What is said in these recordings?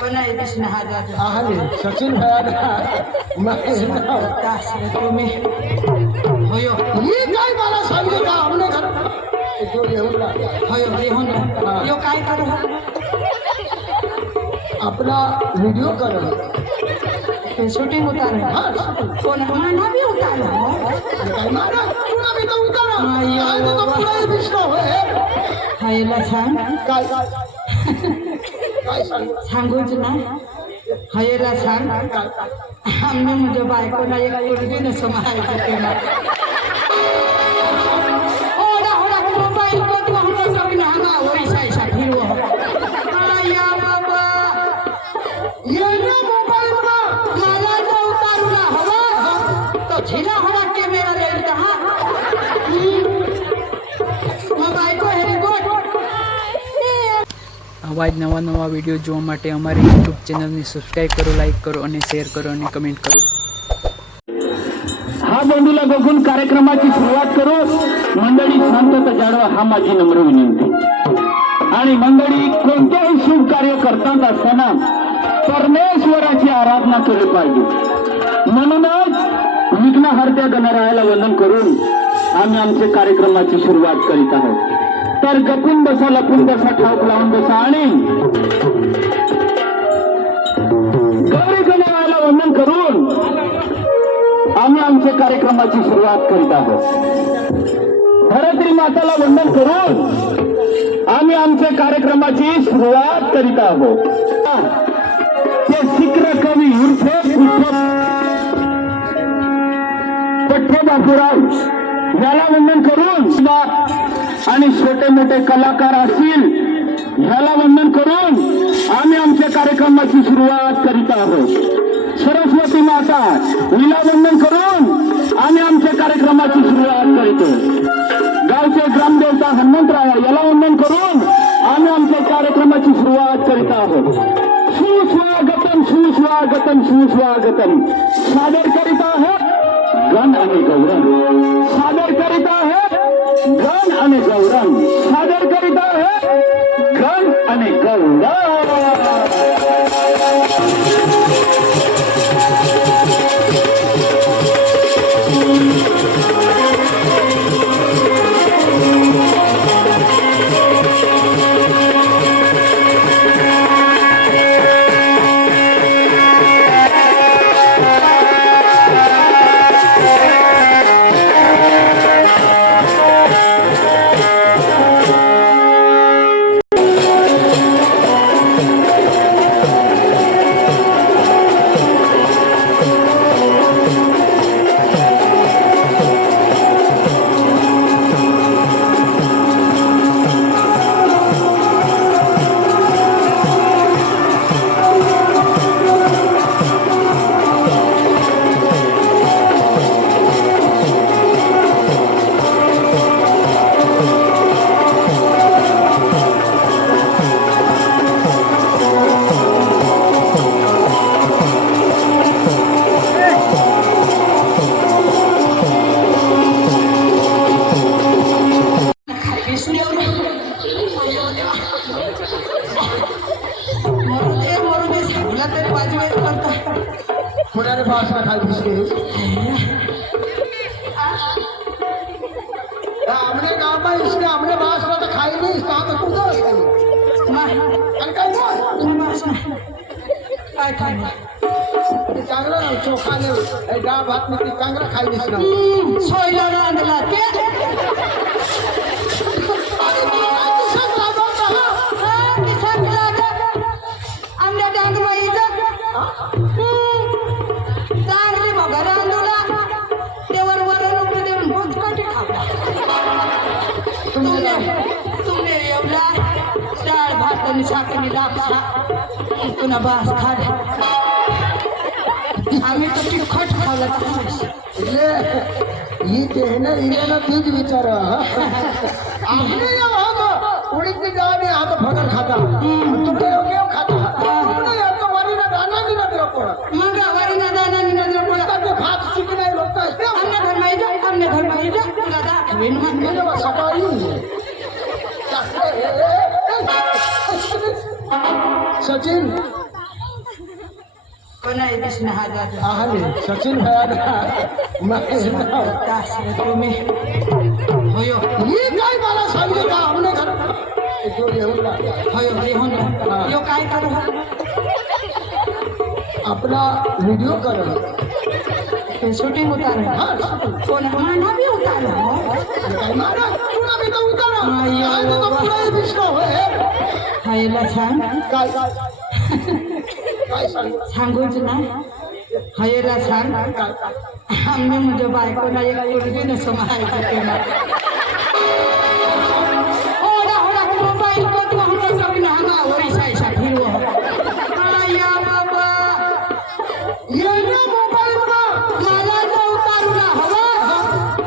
कोणाही दिसणं हा जातो आले सचिन भयाना तास तुम्ही होयो मी काय मला सांगितलं का आपल्या घरात होयो होयो यो काय करू आपला व्हिडिओ कर ते शूटिंग उतार कोण मांडा भी उतार हायला सांग काय सांगूच ना हायला सांग आम्ही म्हणजे बायकोला एक मुलगी न समायचं केला ओढा ओढा मोबाईल को तू हम लोग ना हंगा वैसा ऐसा फिर वो आया बाबा ये ना मोबाईल मला जो उतारूला हवा तो झिला हवा कॅमेरा ले कहा मोबाईल को हेरी गोट આવા જ નવા નવા વિડીયો જોવા માટે અમારી યુટ્યુબ ચેનલને સબસ્ક્રાઈબ કરો, લાઈક કરો અને શેર કરો અને કમેન્ટ કરો. हा बंधूला बघून कार्यक्रमाची सुरुवात करू. मंडळी शांतता जाळवा हा माझी नम्र विनंती. आणि मंडळी कोणत्याही शुभ कार्य करतात असताना परमेश्वराची आराधना केली पाहिजे. म्हणूनच विघ्नहर्त्या गणरायाला वंदन करून आम्ही आमच्या कार्यक्रमाची सुरुवात करीत आहोत. तर गपून बसा, लपून बसा, ठाऊक लावून बसा आणि गौरी गणरायाला वंदन करून आम्ही आमच्या कार्यक्रमाची सुरुवात करीत आहोत. धरत्री माताला वंदन करून आम्ही आमच्या कार्यक्रमाची सुरुवात करीत आहोत. ते शिक्र कवी उर्फे पठ्ठे बापूराव याला वंदन करून आणि छोटे मोठे कलाकार असतील ह्याला वंदन करून आम्ही आमच्या कार्यक्रमाची सुरुवात करीत आहोत. सरस्वती माता हिला वंदन करून आम्ही आमच्या कार्यक्रमाची सुरुवात करीतो. गावचे ग्रामदेवता हनुमंतराव याला वंदन करून आम्ही आमच्या कार्यक्रमाची सुरुवात करीत आहोत. सुस्वागतम सुस्वागतम सुस्वागतम सादर करीत आहोत गण आणि गौरव. सादर करीत आहेत गण आणि गौरव. सादर करीत आहेत गण आणि गौरव. पुण्याने भाषा खाली दिसले हमने कहा भाई इसने हमने भाषा तो खाई नहीं इसका तो खुद काय काय चांगलं चोखाने डाळ भात मी चांगला खाई दिसला सोयला रांधला ते आमच्या डांगबाईचा चांगली बघा रांधूला तेवर वरण उभे देऊन भोजकाटी खावला तुमने एवढा डाळ भात आणि साखरी लापसा पुन्हा बास खाला आम्ही तर तिखट खावला એટલે ઈ કે ને ઈના બીજ વિચાર આપણે उडीदची डाळ आणि आता भगर खाता तुमने केव खाता तुमने आता वारीना दाना नि न देव कोण मग वारीना दाना नि न देव कोण ते भात शिकणे लोक असते हमने घर में जा तुला दाखवेन म्हणजे सकाळी सचिन पण आहे कृष्ण हा जातो आले सचिन भयाना तास तुम्ही होयो ही काय मला सांगितलं का आमने घर जो येऊन होयो लिहून घ्या. यो काय करू अपना वीडियो कर शूटिंग उतार कोण माना भी उतार तुला मी तर उतारा अय्यो. काय तो पुरा दिसतो होय हायला छान काय काय सांग सांगूच ना हायला छान आम्ही म्हणजे बायकोला एक मुलगी न समाहायचं केला ओढा ओढा मोबाईल को हम लोग ना हंगा वैसा ऐसा फिरो आया बाबा ये ना मोबाईल बघा मला जो उतारूला हवा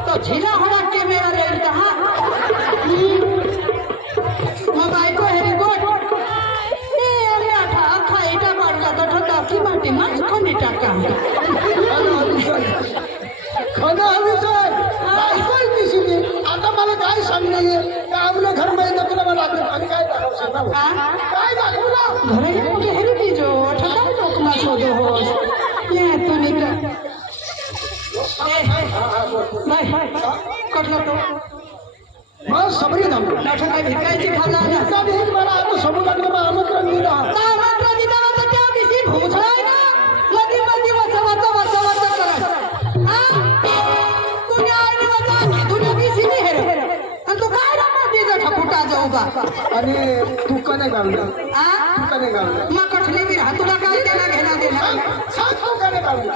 तो झिला होना कॅमेरा लेता हा मोबाईल को हेरी गोट ए मेठा खाईटा पडला तो ठोका की माटी माच कोणी टाका खना विषय काय दिसली आता मला काय सांगणे का आपल्या घर मध्ये नकला मला आणि काय दाखवू काय दाखवू घरे मुझे हेरी जो ठोका लोक मा शोधो हो ये तू निका नाही कटला तो मग सबरी दाखवू नाटक काय भिकायची खाला ना का देख मला आता समुद्रात आमंत्रण दिलं तावात्रा दिदा तर त्या दिवशी भोजलाय ना मधी मधी वाचा करत हा तुम्ही आईने वाचा तुझ्या दिवशी नाही हेर आणि तू काय रा मधी जठा फुटा जाऊ बा आणि तू कने गावलं हा तू कने गावलं मग कठली बी राहा तुला काय देणार घेणार देणार सांग तू कने गावलं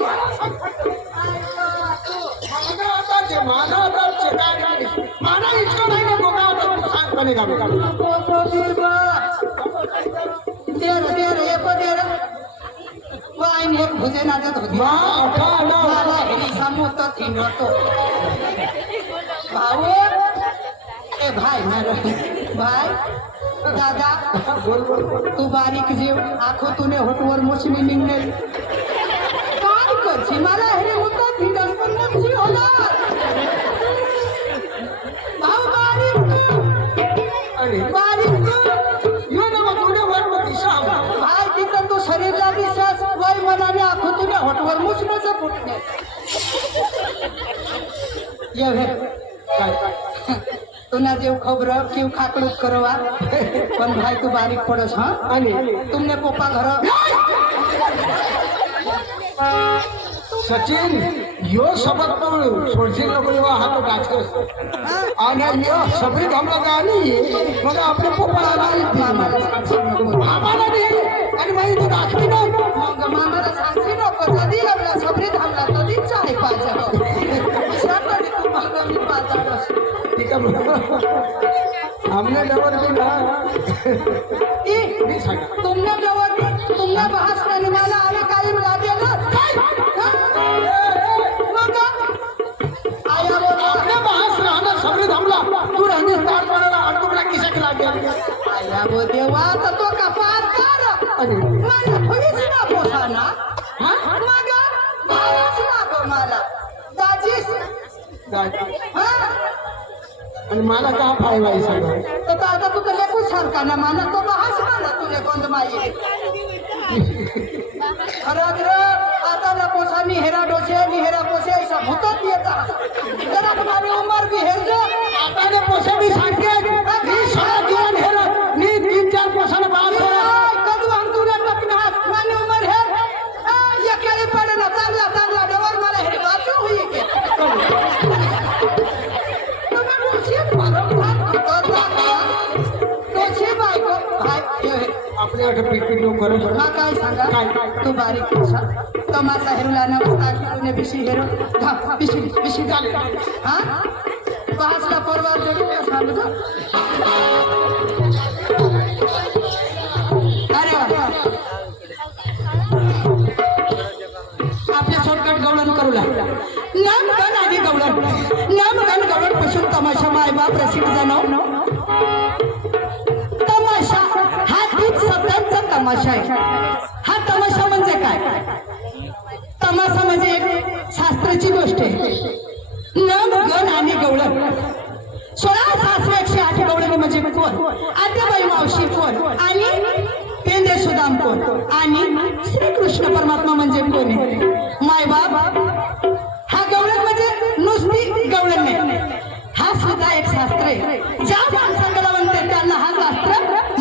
मला आता जे माना आता जे काय माना इतकं नाही ना बघा आता सांग कने गावलं तेर एक तेर वाईन एक भुजे नाचत होती मला हेरी सामोत थिंडतो भाऊ ए भाई मेरा भाई दादा तू बारीक जीव आखो तूने होटवर मुसमी निघणे काय करशी मला हेरे होतं थिंडस पण मुसमी होणार भाऊ बारीक तू यो ना मग तुझ्या वर दिशा भाई तिथं तू शरीरला विश्वास वय मनाने आखो तुने होटवर मुसमीचं फुटणे ये भे काय तुना जेव खबर किव खाकड़ूक करवा पण भाई तू बारीक पडस हा आणि तुमने पप्पा घर सचिन यो सबक पकडू सोडशील नको जेव्हा हा तो डाचकस आणि यो सबरी थांबला का आणि मग आपल्या पोपाला आम्हाला दे आणि माही तू दाखवी नाही मग मामाला सांगशी नको कधी लागला सबरी थांबला कधीच चाय पाहिजे साकडे तू मग मी पाजाडस ठीक आहे आमने डबर की ना मी सांगा तुमने जवळ तुमने बहास नाही मला आले काही मिळा दिलं मग आया बोला आपल्या बहास राहणं सबरी थांबला तू राहणे तार पडायला अडकुबला किसा केला गेला आया बो देवा तर तो कपार कर आणि मला थोडीच ना पोसाना हा मग भावाच ना गो मला दाजीस हा आणि मला का फायदा आहे सगळं तर आता तू तर लेकू सारखा ना मला तो बहास ना तुझे कोंद माई खरंच रे आता ना पोसा निहेरा डोसे निहेरा पोसे ऐसा भूतत येता जरा तुम्हारी उम्र भी है जो आता ने पोसे भी सांगते मी सारा जीवन हेरा मी 3-4 पोसाला बास आहे कदू हम तुला टकना मानी उम्र है ये काही पडे ना चांगला डवर मला हे वाचू हुई के तुम्ही मुशीत आपले अठ पीठ लोक करू हा काय सांगा तू बारीक पोसा तमाशा हेरुला ना वस्ता तुने बिशी हेरो हा बिशी झाले हा पाचला परवार जोडी का सांगतो अरे वा आपल्या शॉर्टकट गवळण करू लागला नाम गण आधी गवळण पासून तमाशा माय बाप रसिक जण तमाशा हा तीन शब्दांचा तमाशा आहे हा तमाशा म्हणजे काय तमाशा म्हणजे एक शास्त्राची गोष्ट आहे नाम गण आणि गवळण 16 सासरे 108 गवळण म्हणजे कोण आद्यबाई मावशी कोण आणि पेंदे सुदाम कोण आणि श्रीकृष्ण कृष्ण परमात्मा म्हणजे कोण आहे? मायबाप. हा गवळण म्हणजे नुसती गवळण नाही, हा सुद्धा एक शास्त्र आहे. ज्या माणसाला म्हणते त्यांना हा शास्त्र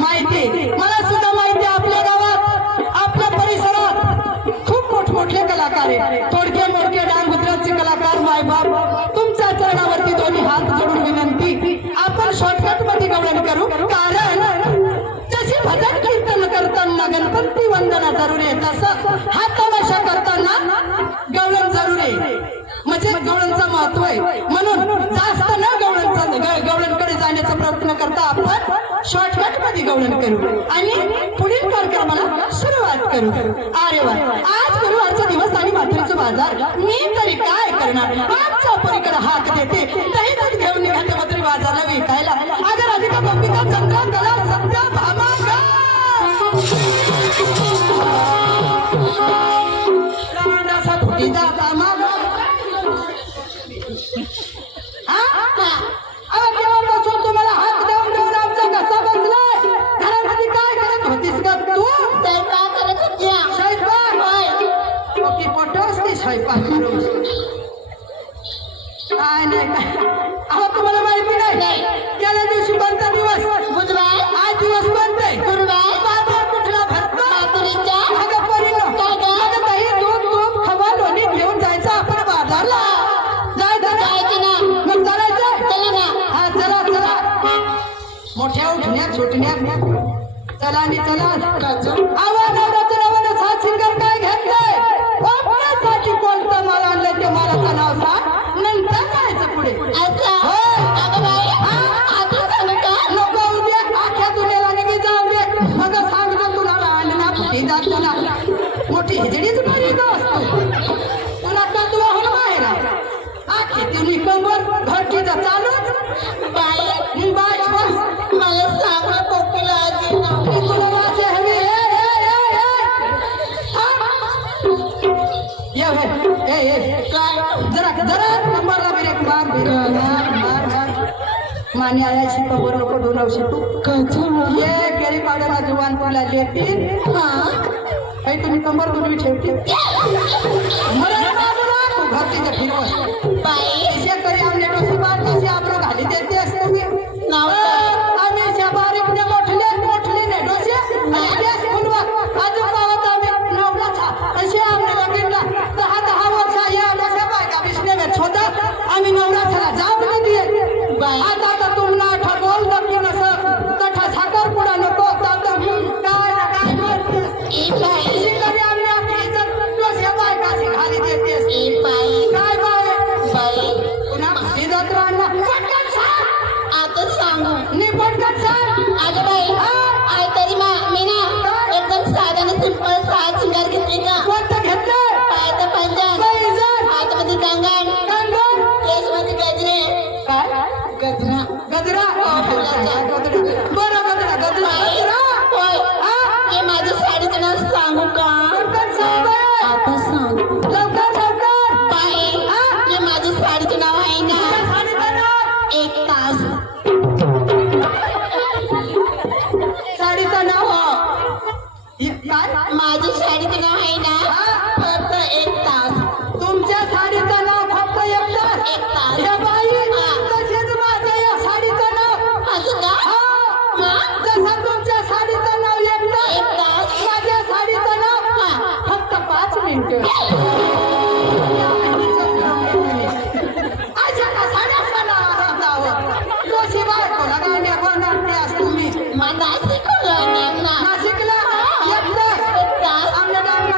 माहिती आहे. मला सुद्धा माहिती आहे, आपल्या गावात आपल्या परिसरात खूप मोठमोठे कलाकार आहे. थोडके मोडके डांग गुजरातचे कलाकार. मायबाप, तुमच्या चरणावरती दोन्ही हात जोडून विनंती, आपण शॉर्टकट मध्ये गवळण करू. कारण जशी भजन कीर्तन करताना गणपती वंदना जरूर आहे, तसं हा तमाशा करताना गवळण जरूर आहे. म्हणजे गवळणचं महत्व आहे. म्हणून जास्त न गवळणकडे जाण्याचा प्रयत्न करता आपण शॉर्टकट मध्ये गवळण करू आणि पुढील कार्यक्रमाला सुरुवात करू. अरे वा, आज गुरुवारचा दिवस आणि माथेरचा बाजार. मी तरी काय करणार, आजच्या परीकडे हात देते, दही दूध घेऊन निघाले मात्र बाजारला विकायला. अगर अधिका गोपिका चंद्रा कला सत्या भामा केव्हापासून तुम्हाला हात देऊन देऊन आमचा कसा बसलाय? घरामध्ये काय करत होतीस का तू? स्वयंपाक करत होती. स्वयंपाक? ओके, पोटं असते स्वयंपाक करून. काय नाही काय अहो, तुम्हाला माहिती नाही गेल्या दिवशी कोणता दिवस? बुधवार. आज दिवस कोणते? गुरुवार. बाजार कुठला भरतो? माथुरीच्या. अगं परीनो, काय गं? अगं दही दूध तूप खवा लोणी घेऊन जायचं आपण बाजारला. जायचं ना. मग चालायचं. चला ना. हा चला चला, मोठ्या उठण्या छोटण्या चला आणि चला. आवा नवऱ्याचं नावानं सात शिंगार काय घेतलंय? आपल्यासाठी कोणतं माल आणलंय ते मालाचं नाव सांग, नंतर जायचं पुढे. असं. होय. अगं बाई, आता सांगू का? नको उद्या आख्या दुनियाला निघी जाऊ दे. मग सांगतो तुला रांडना फुटी जात तुला मोठी हिजडीच बरी का असतो. तुला तत्व होऊन बाहेर आखे तुम्ही कंबर घरटीचा चालूच. बाई, बाय बस, मला सांग ना, कोकिला आजी ना. मी तुला वाचे हवी. जरा जरा कंबरला ब्रेक मार, मार मार. मान्य आयाशी कंबर नको डोलावशी तू. ये गेली पाड्याला जुवान तुला लेतील. काही तुम्ही कंबर दुडवी ठेवते. मला तू घरतीचं फिरवत बाई, पैसे करी आमने डोसी बार कशी आपण घाली देते असते मी. नाव आम्ही ज्या बारीक ने मोठले ने डोसे आणि तेच फुलवा अजून गावात आम्ही नवलाचा असे आमने बघितला 10 वर्ष या डोसे बायका विष्णेवे छोटा आम्ही नवलाचा जाब नाही दिए. बाई, आता तर तुमना ठरवल दक्की नसं तठा साखर पुडा नको आता काय ना काय करते. ई बाई, अशी कधी आम्ही आपली इज्जत डोसे बायका अशी घाली देते असते. ई बाई, काय बाय बाई, पुन्हा इज्जत राहणार. पटकन सांग, आता सांगू. नी पटकन सांग. अगं बाई, तरी मी ना एकदम साधा आणि सिंपल सात शिंगार घेतली का? कोणतं घेतलं? पायाचं पंजन, बाई जर हातामध्ये कंगण, कंगन. केसमध्ये गजरे. काय? गजरा. गजरा. बरं गजरा गजरा गजरा. होय. हा? हे माझ्या साडीचं नाव सांगू का? पटकन सांग बाई. आता सांग. लवकर लवकर. बाई, हे माझ्या साडीचं नाव आहे ना, साडीचं नाव. 1 तास. साडीचं नाव. काय? माझ्या साडीचं नाव आहे ना, फक्त 1 तास. तुमच्या साडीचं नाव फक्त 1 तास. 1 तास. हे बाई, तसेच माझं या साडीचं नाव. असं का? हा. जसं तुमच्या साडीचं नाव 1 तास, 1 तास. माझ्या साडीचं नाव फक्त 5 मिनिटं. अशा का साड्याचं नाव राहतावं? दोषी बायकोला गाण्या बनवते असतो मी. मला शिकवलं नाही ना. नाशिकला 1 तास. 1 तास. आमच्या गावाला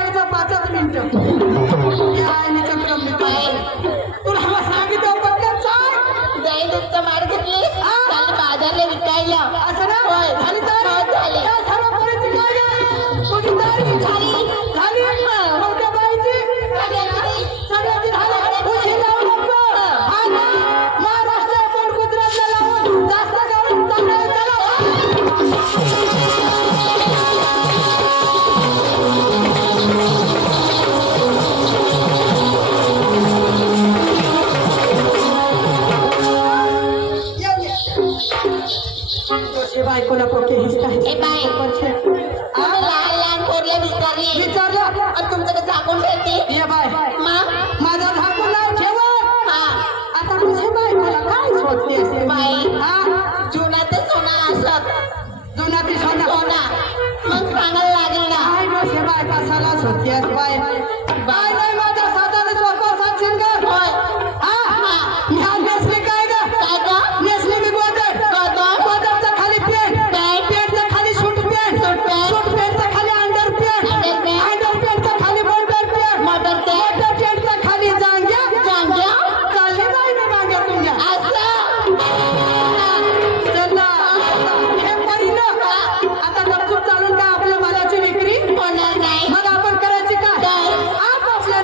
सुट्यास बाय बाय नाही माझा साधा सोपा सात शिंगार ह्या नेसले काय ग नेसले मी गोदर गोदरचा खाली पॅन्ट पॅन्टचा खाली सूट पॅन्ट सूट पॅन्टचा खाली अंडर पॅन्ट अंडर पॅन्टचा खाली मोटर पॅन्ट मोटर पॅन्टचा खाली जांग्या चालली नाही मी मागे तुमच्या चला हे पहिलं आता गपचूप चालून काय आपल्या मालाची विक्री होणार नाही मग आपण करायची काय आपापल्या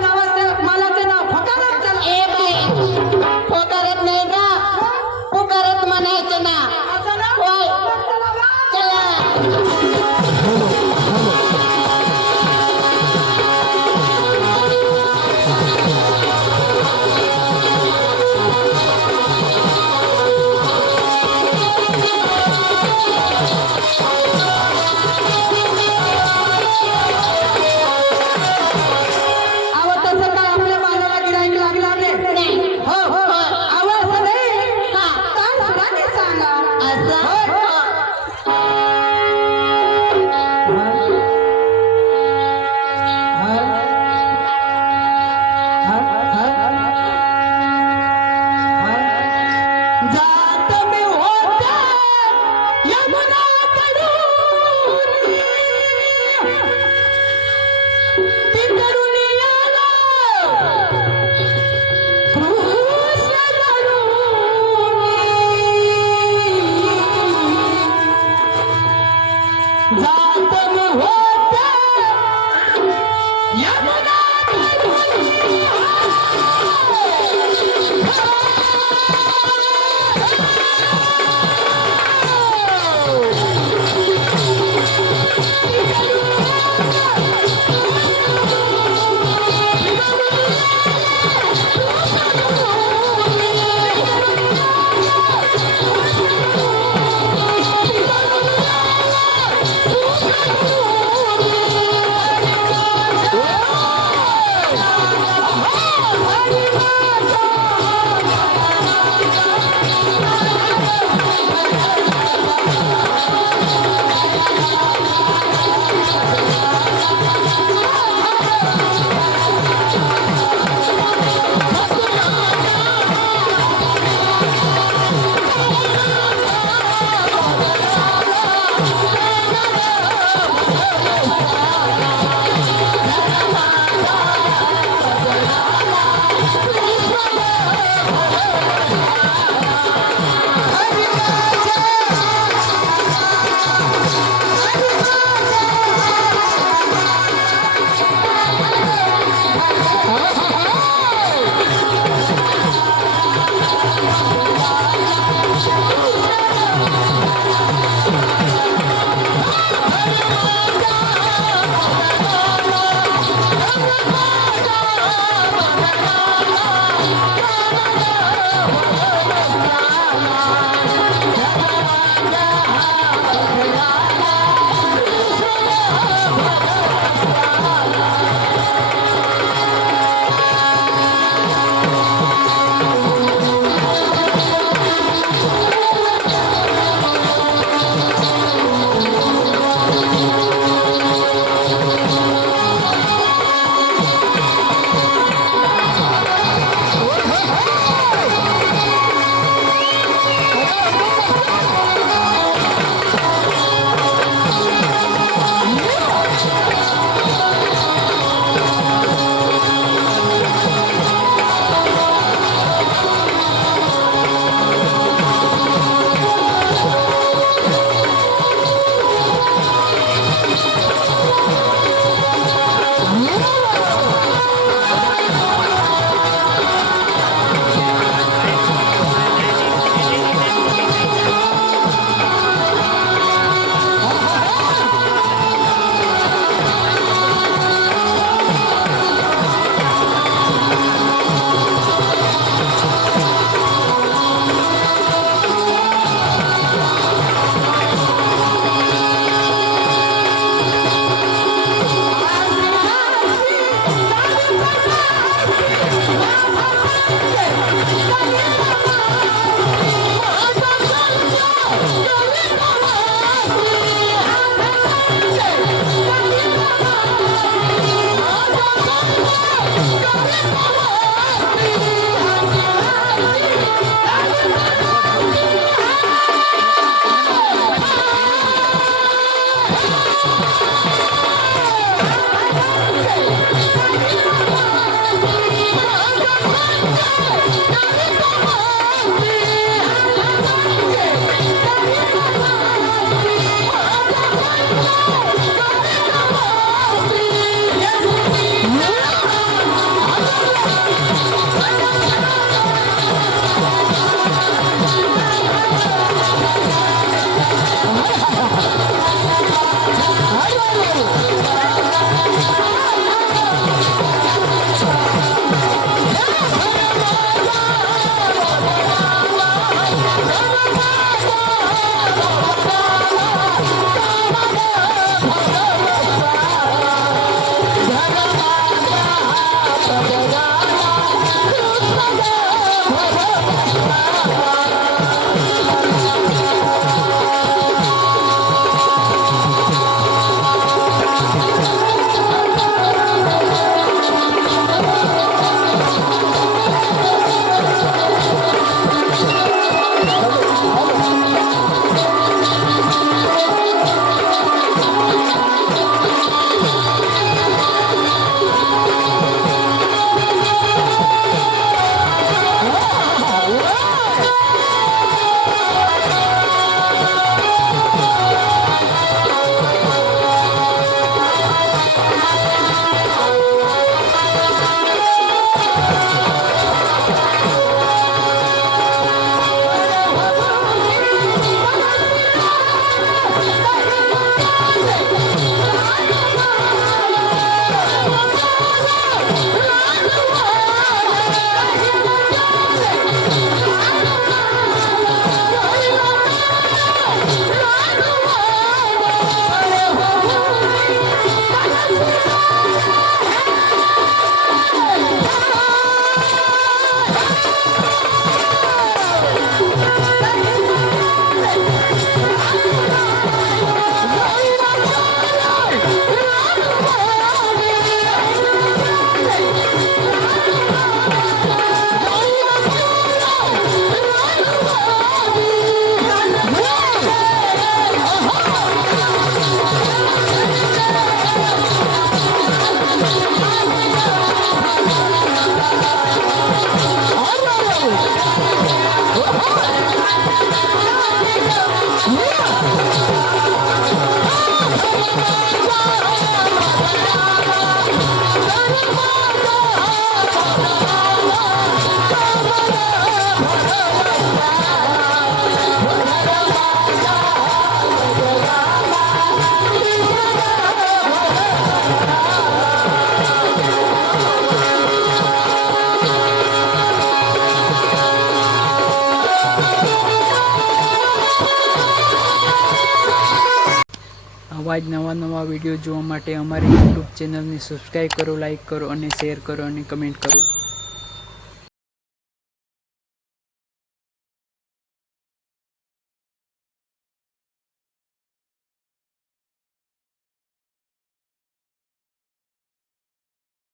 આવા જ નવા વિડીયો જોવા માટે અમારી યુટ્યુબ ચેનલને સબસ્ક્રાઈબ કરો, લાઈક કરો અને શેર કરો અને કમેન્ટ કરો.